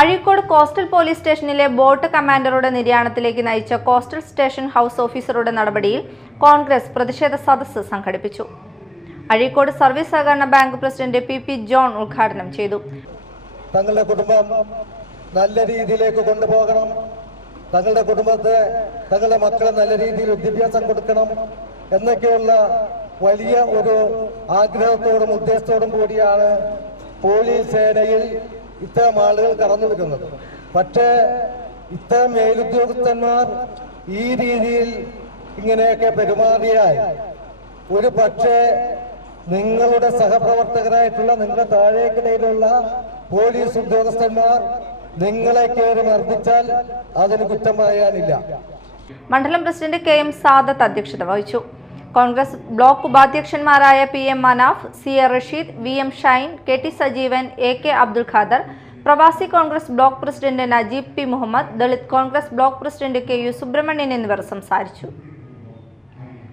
Azhikode coastal police സ്റ്റേഷനിലെ boat കമാൻഡറുടെ നിര്യാണത്തിലേക്ക് നയിച്ച കോസ്റ്റൽ സ്റ്റേഷൻ ഹൗസ് ഓഫീസറുടെ നടപടിയിൽ കോൺഗ്രസ് പ്രതിഷേധ സദസ്സ് സംഘടിപ്പിച്ചു. അഴീക്കോട് സർവീസ് സഹകരണ bank president P P John ഉദ്ഘാടനം ചെയ്തു. തങ്ങളുടെ കുടുംബം നല്ല രീതിയിലേക്ക് കൊണ്ടുപോകണം. തങ്ങളുടെ കുടുംബത്തെ തങ്ങളുടെ മക്കളെ നല്ല രീതിയിൽ വിദ്യാഭ്യാസം കൊടുക്കണം എന്നൊക്കെയുള്ള വലിയ ഒരു ആഗ്രഹത്തോടും ഉദ്ദേശത്തോടും കൂടിയാണ് പോലീസ് സേനയിൽ ഇത്തരം ആളുകൾ കടന്നു വരുന്നത് പക്ഷേ ഇത്തരം മേലുദ്യോഗസ്ഥന്മാർ ഈ രീതിയിൽ ഇങ്ങനെയൊക്കെ പെരുമാറിയാൽ ഒരു പക്ഷേ നിങ്ങളുടെ സഹപ്രവർത്തകരായിട്ടുള്ള നിങ്ങളുടെ താഴേക്കിടയിലുള്ള പോലീസ് ഉദ്യോഗസ്ഥന്മാർ നിങ്ങളെ കയറി മർദ്ദിച്ചാൽ അതിന് കുറ്റം പറയാനില്ല. മണ്ഡലം പ്രസിഡന്റ് കെ എം സാദത്ത് അധ്യക്ഷത വഹിച്ചു. Congress block ഉപാധ്യക്ഷന്മാരായ P M Manaf C A Rasheed V M Shine K T Sajeevan A K Abdul Khader പ്രവാസി Congress block president Najeeb P Muhammad Dalit Congress block president K U Subramanian എന്നിവർ സംസാരിച്ചു.